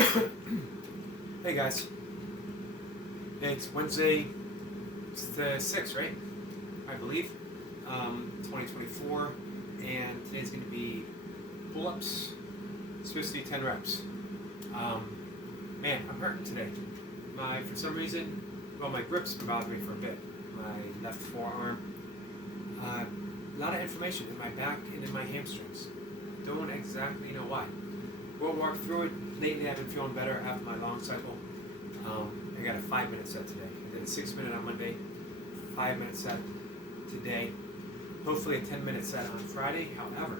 Hey guys, it's Wednesday, it's the 6th, right? I believe, 2024, and today's going to be pull-ups. It's supposed to be 10 reps. Man, I'm hurting today. For some reason, my grip's been bothering me for a bit. My left forearm. A lot of inflammation in my back and in my hamstrings. Don't exactly know why. We'll walk through it. Lately, I've been feeling better after my long cycle. I got a 5-minute set today. I did a 6-minute on Monday, 5-minute set today. Hopefully a 10-minute set on Friday. However,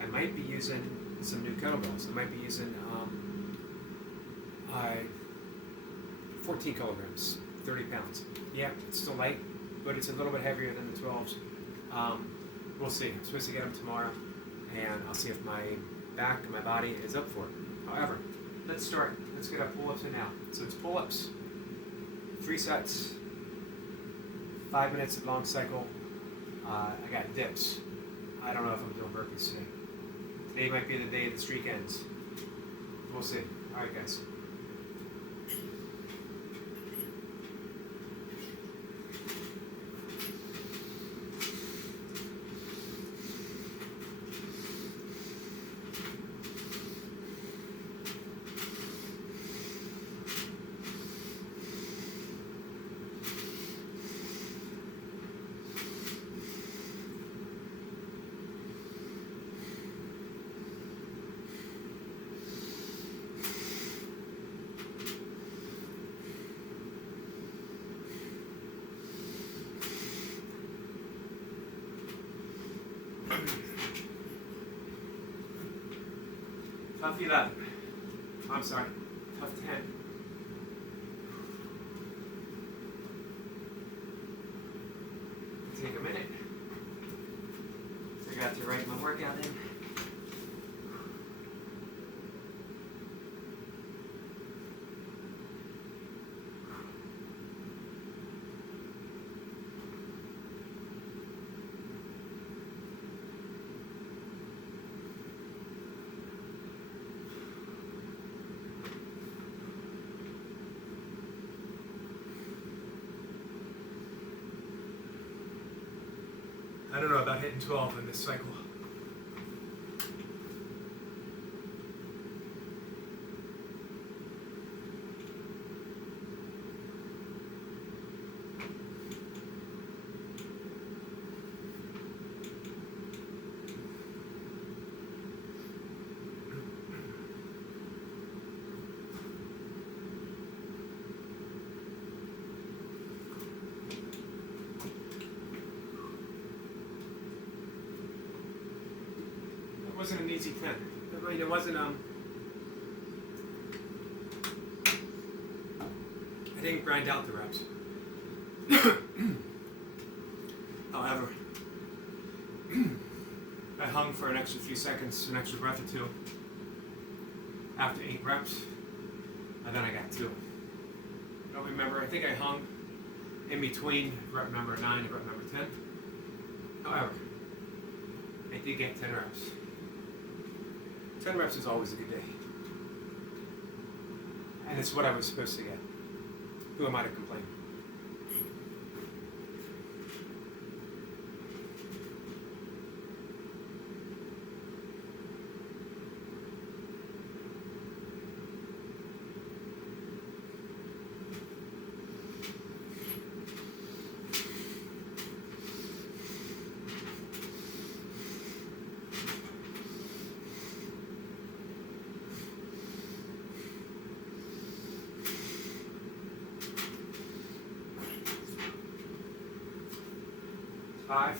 I might be using some new kettlebells. I might be using 14 kilograms, 30 pounds. Yeah, it's still light, but it's a little bit heavier than the 12s. We'll see. I'm supposed to get them tomorrow, and I'll see if my back and my body is up for it. However, let's start. Let's get our pull-ups in now. So it's pull-ups, 3 sets, 5 minutes of long cycle. I got dips. I don't know if I'm doing burpees today. Today might be the day the streak ends. We'll see. All right, guys. Tough 11. I'm sorry, tough 10. Take a minute. Forgot to write my workout in. I don't know about hitting 12 in this cycle. It wasn't an easy 10. I mean, it wasn't, I didn't grind out the reps. However, I hung for an extra few seconds, an extra breath or two after 8 reps, and then I got 2. I don't remember, I think I hung in between rep number 9 and rep number 10. However, I did get 10 reps. 10 reps is always a good day. And it's what I was supposed to get. Who am I to complain? Five.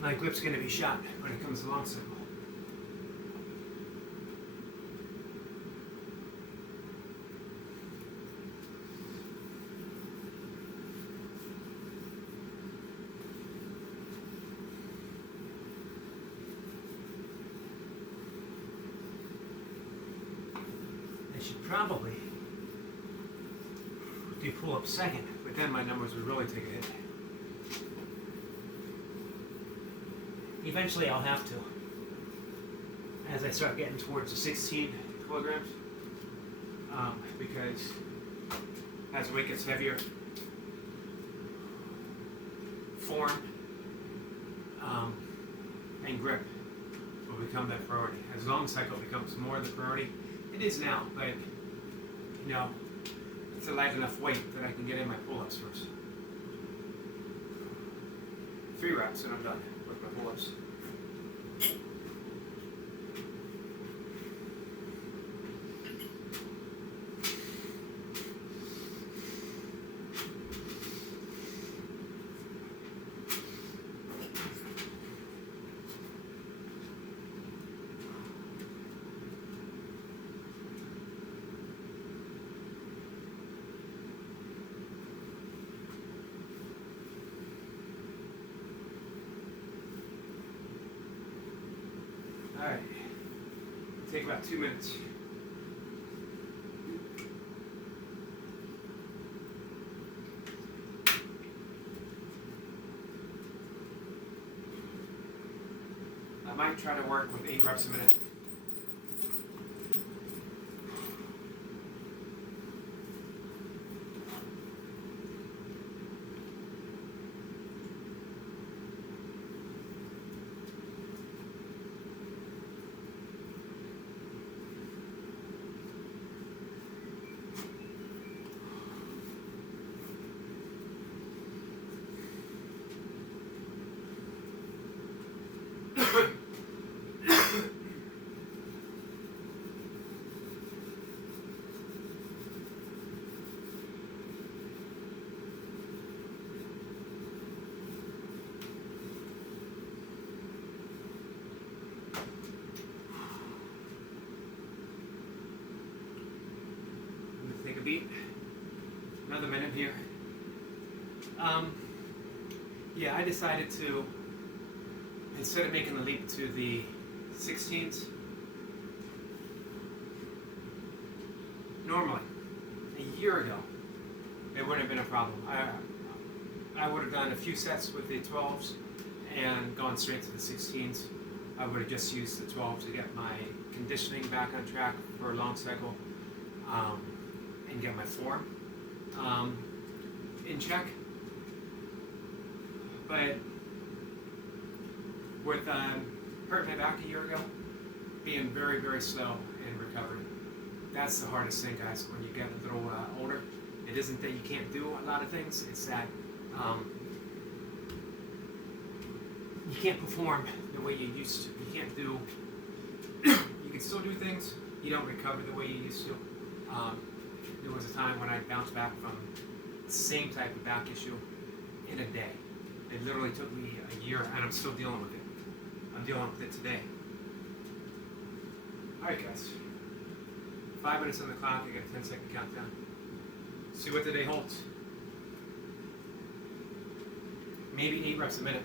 My grip's going to be shot when it comes along cycle. I should probably do pull-ups second, but then my numbers would really take a hit. Eventually I'll have to, as I start getting towards the 16 kilograms, because as the weight gets heavier, form and grip will become the priority. As long cycle becomes more the priority, it is now, but you know, it's a light enough weight that I can get in my pull-ups first. 3 reps and I'm done with my pull-ups. Alright, take about 2 minutes. I might try to work with 8 reps a minute. Take a beat. Another minute here. Yeah, I decided to, instead of making the leap to the 16s, normally, a year ago, it wouldn't have been a problem. I would have done a few sets with the 12s and gone straight to the 16s. I would have just used the 12 to get my conditioning back on track for a long cycle and get my form in check. But with hurting my back a year ago, being very, very slow in recovery, that's the hardest thing, guys, when you get a little older. It isn't that you can't do a lot of things, it's that you can't perform the way you used to. You can't do, you can still do things, you don't recover the way you used to. There was a time when I bounced back from the same type of back issue in a day. It literally took me a year, and I'm still dealing with it. I'm dealing with it today. Alright, guys. 5 minutes on the clock, I got a 10-second countdown. See what the day holds. Maybe 8 reps a minute.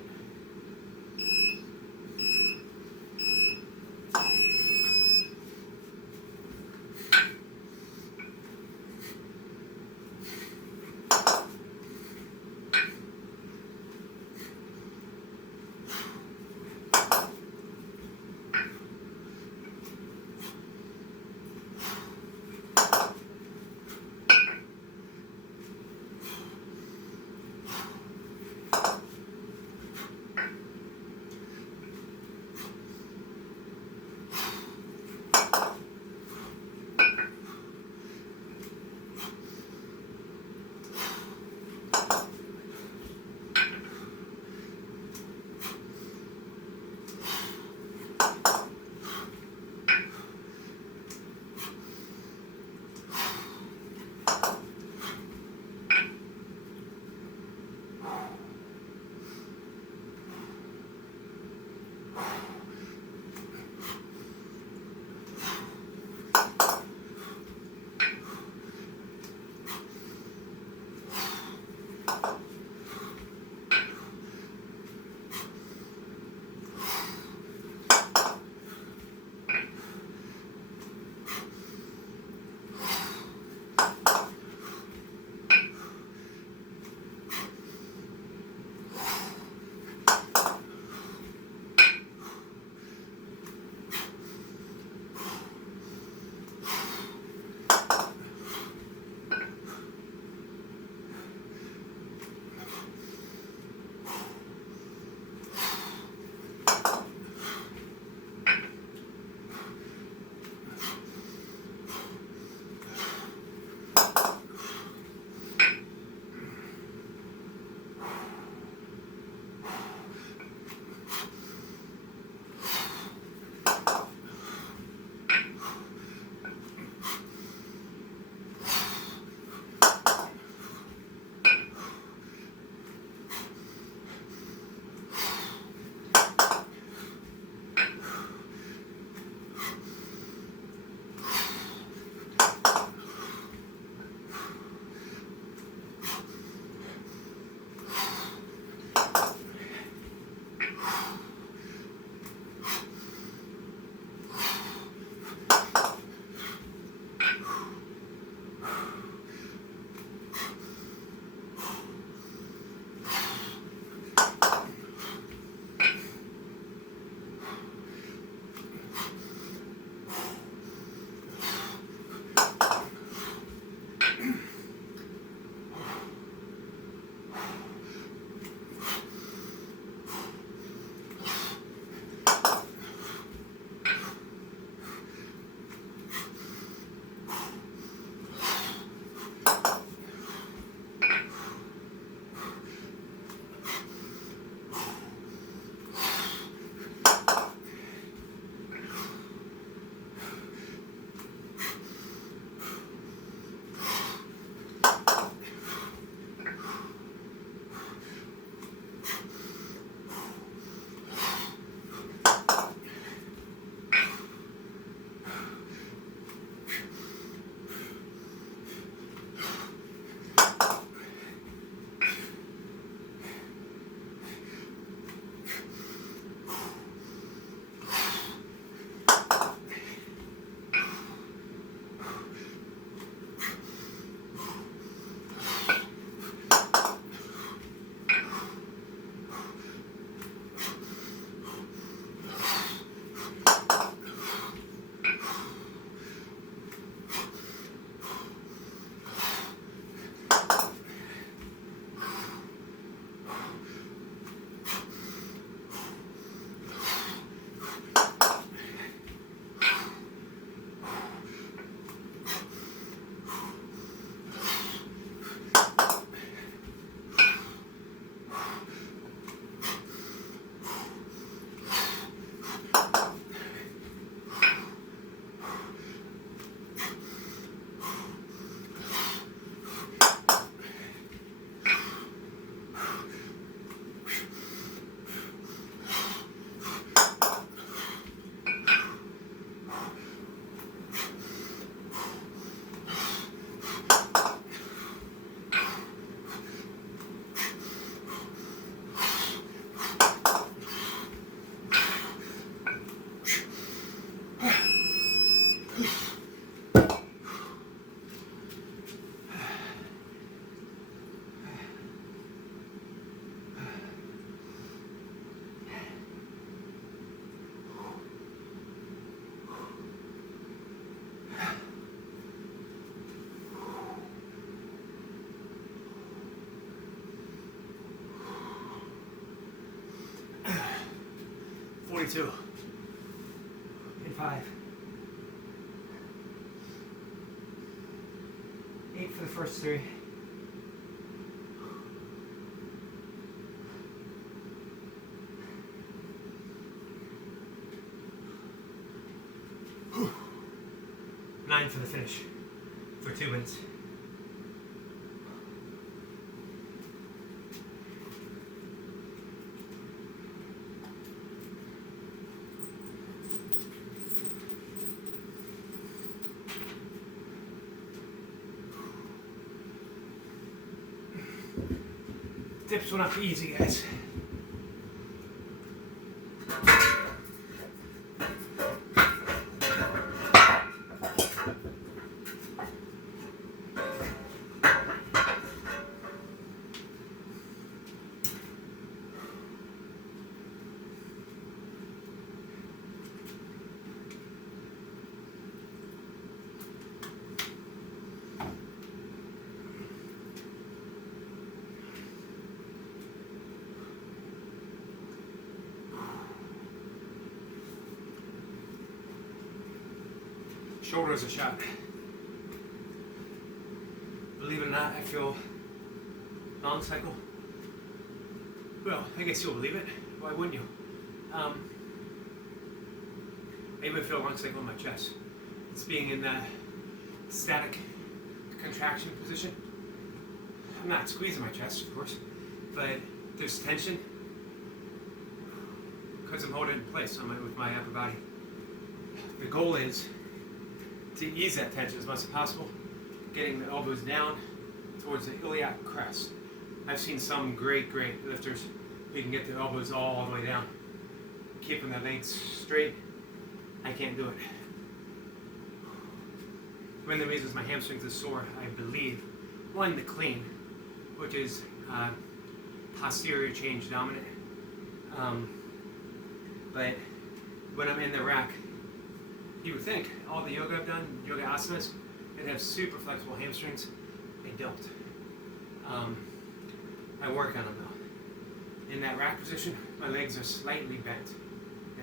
42 in 5. 8 for the first 3. Nine for the finish for 2 minutes. Dips will not be easy, guys. Shoulders a shot. Believe it or not, I feel long cycle. Well, I guess you'll believe it. Why wouldn't you? I even feel long cycle in my chest. It's being in that static contraction position. I'm not squeezing my chest, of course, but there's tension because I'm holding it in place with my upper body. The goal is to ease that tension as much as possible, getting the elbows down towards the iliac crest. I've seen some great lifters who can get their elbows all the way down, keeping their legs straight. I can't do it. One of the reasons my hamstrings are sore, I believe, one, the clean, which is posterior change dominant. But when I'm in the rack, you would think all the yoga I've done, yoga asanas, it have super flexible hamstrings. They don't. I work on them though. In that rack position, my legs are slightly bent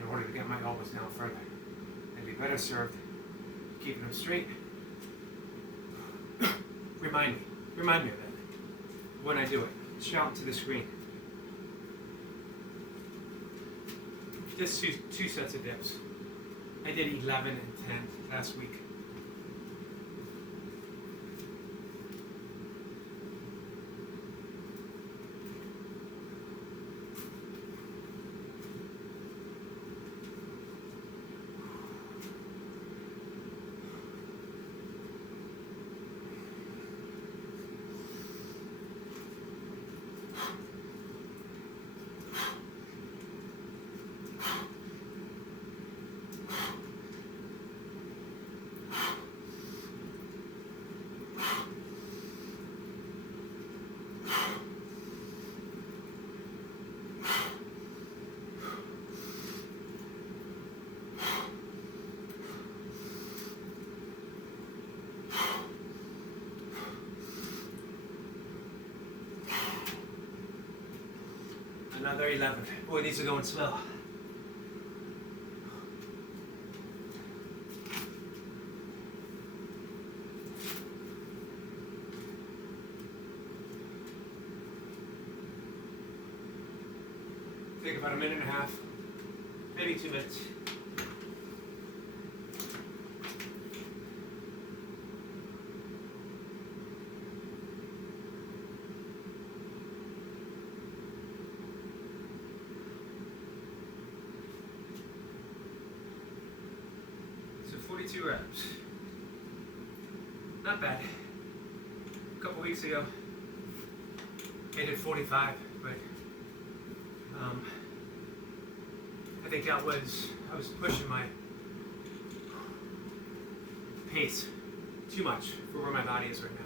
in order to get my elbows down further. I'd be better served keeping them straight. Remind me of that when I do it. Shout to the screen. Just two sets of dips. I did 11 and 10 last week. Another 11. Boy, these are going slow. Take about a minute and a half, maybe 2 minutes. So 42 reps. Not bad. A couple weeks ago, I did 45, but I think that was, I was pushing my pace too much for where my body is right now.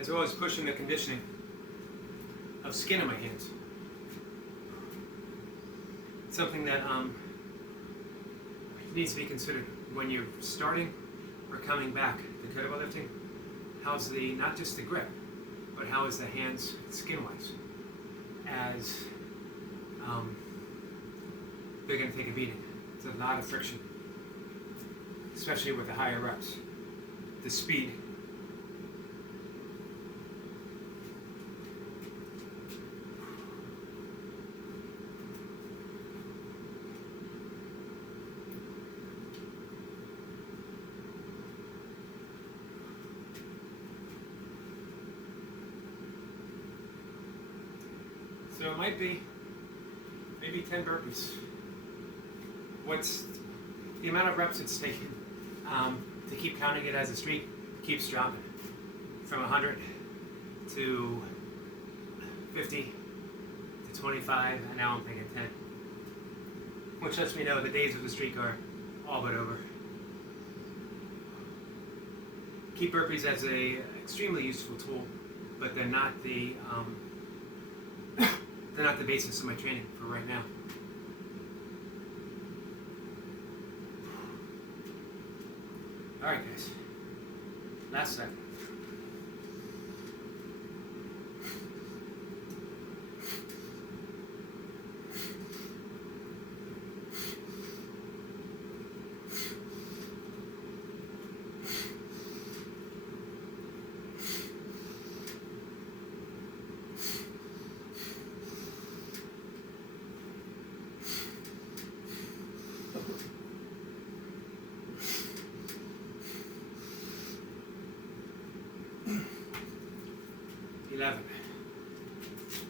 As well as pushing the conditioning of skin in my hands. It's something that needs to be considered when you're starting or coming back to kettlebell lifting. How's not just the grip, but how is the hands skin-wise? As they're going to take a beating. It's a lot of friction, especially with the higher reps. The speed. So it might be maybe 10 burpees. What's the amount of reps it's taken to keep counting it as a streak keeps dropping from 100 to 50 to 25, and now I'm thinking 10. Which lets me know the days of the streak are all but over. Keep burpees as a extremely useful tool, but they're not the they're not the basis of my training for right now. All right, guys. Last set.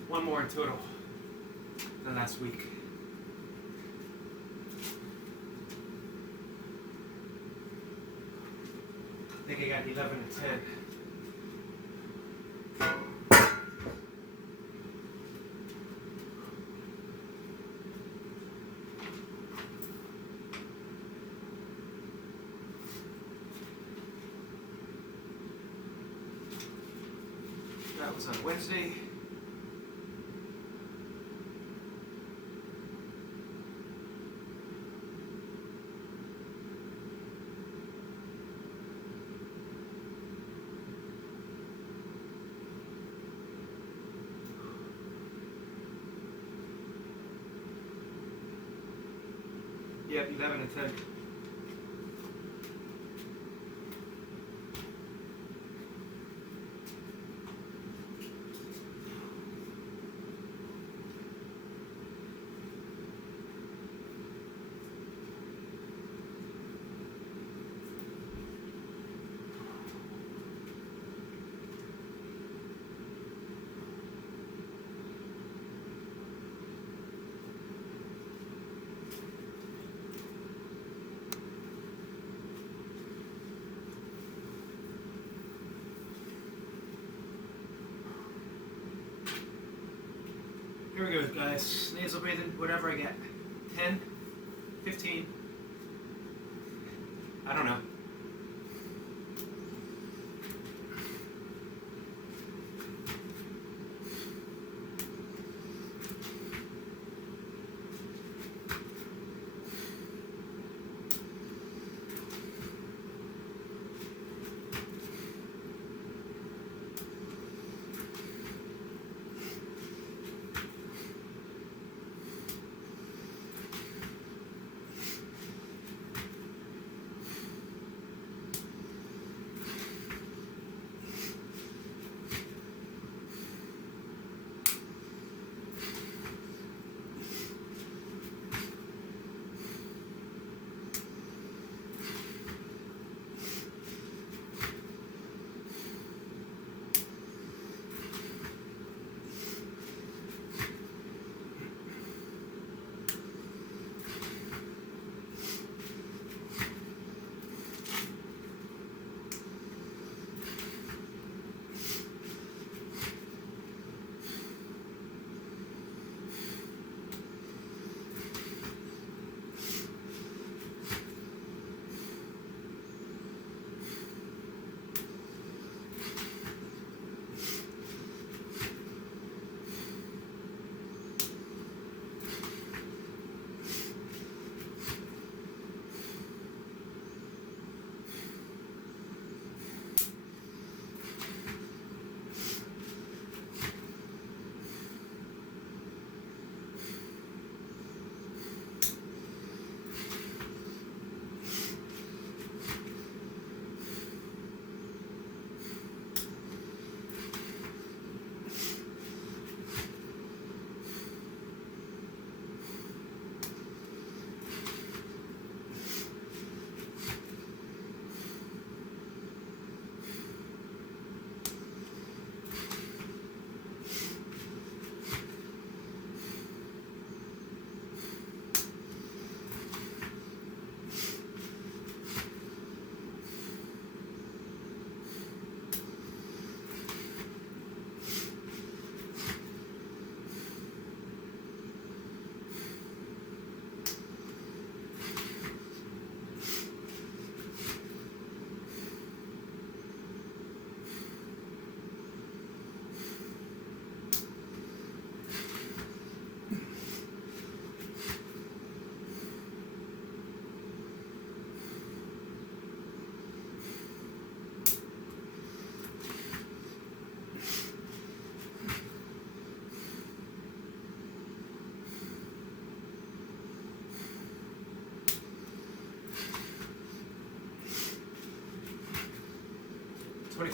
One more in total than last week. I think I got 11 and 10. That was on Wednesday. Yep, 11 and 10. Here we go, guys. Nasal breathing, whatever I get. 10, 15. I don't know.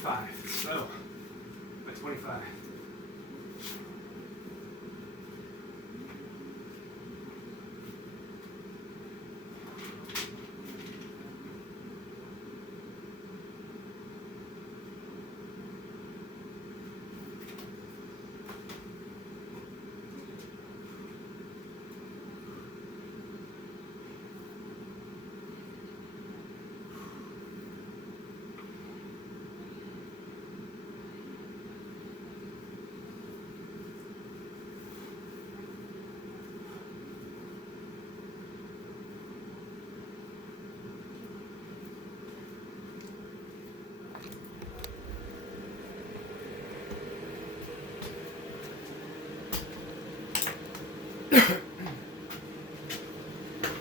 25. So, by 25.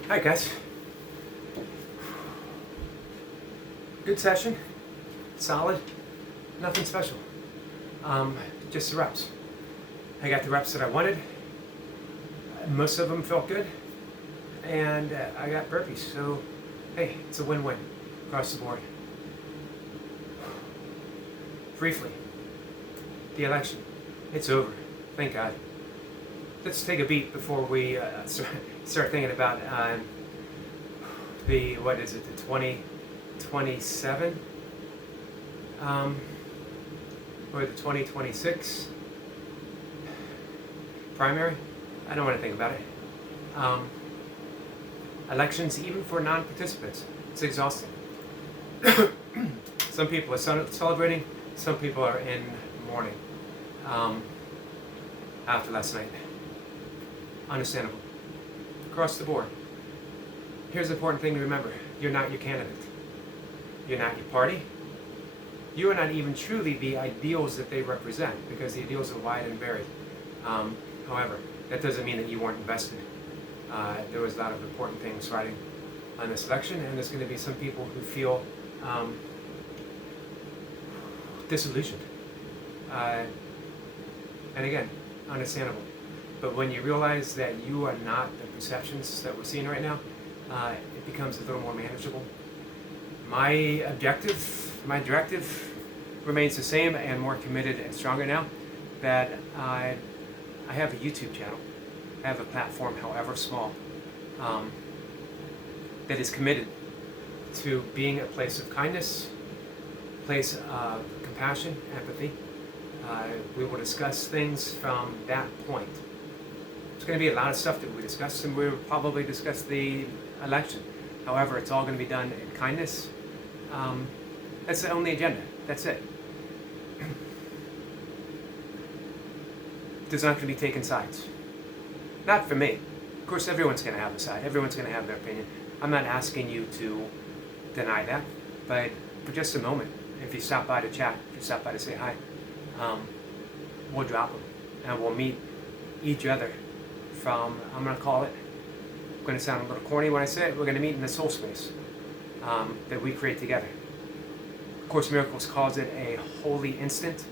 Hi guys. Good session. Solid. Nothing special. Just the reps. I got the reps that I wanted. Most of them felt good. And I got burpees. So, hey, it's a win-win across the board. Briefly, the election. It's over. Thank God. Let's take a beat before we start thinking about the 2027 or the 2026 primary. I don't want to think about it. Elections, even for non-participants, it's exhausting. Some people are celebrating, some people are in mourning after last night. Understandable. Across the board. Here's the important thing to remember. You're not your candidate. You're not your party. You are not even truly the ideals that they represent, because the ideals are wide and varied. However, that doesn't mean that you weren't invested. There was a lot of important things riding on this election, and there's going to be some people who feel disillusioned. And again, understandable. But when you realize that you are not the perceptions that we're seeing right now, it becomes a little more manageable. My directive remains the same and more committed and stronger now that I have a YouTube channel. I have a platform, however small, that is committed to being a place of kindness, a place of compassion, empathy. We will discuss things from that point. There's going to be a lot of stuff that we discuss, and we'll probably discuss the election. However, it's all going to be done in kindness. That's the only agenda. That's it. There's not going to be taking sides. Not for me. Of course, everyone's going to have a side. Everyone's going to have their opinion. I'm not asking you to deny that, but for just a moment, if you stop by to chat, if you stop by to say hi, we'll drop them, and we'll meet each other from, I'm going to call it, I'm going to sound a little corny when I say it, we're going to meet in the soul space that we create together. Of Course in Miracles calls it a holy instant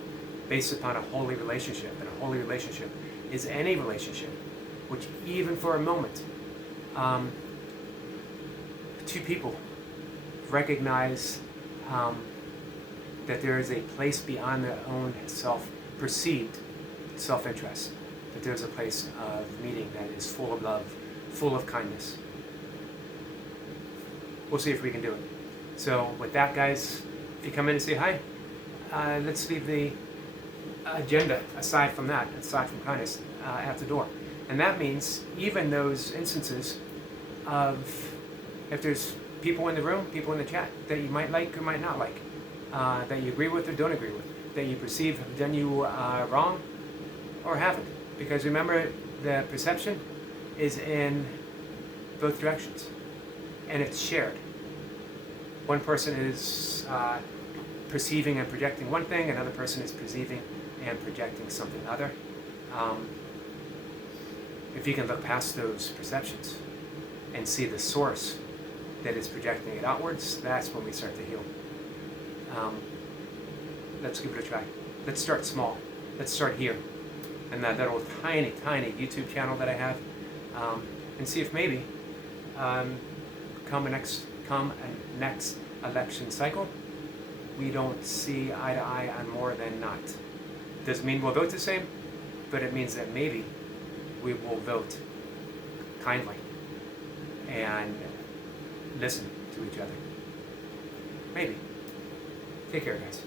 based upon a holy relationship. And a holy relationship is any relationship which, even for a moment, two people recognize that there is a place beyond their own perceived self-interest, that there's a place of meeting that is full of love, full of kindness. We'll see if we can do it. So with that, guys, if you come in and say hi, let's leave the agenda aside from that, aside from kindness, at the door. And that means even those instances of, if there's people in the room, people in the chat that you might like or might not like, that you agree with or don't agree with, that you perceive have done you wrong or haven't. Because remember, the perception is in both directions, and it's shared. One person is perceiving and projecting one thing, another person is perceiving and projecting something other. If you can look past those perceptions and see the source that is projecting it outwards, that's when we start to heal. Let's give it a try. Let's start small. Let's start here, and that little tiny YouTube channel that I have, and see if maybe come a next election cycle, we don't see eye to eye on more than not. Doesn't mean we'll vote the same, but it means that maybe we will vote kindly and listen to each other. Maybe. Take care, guys.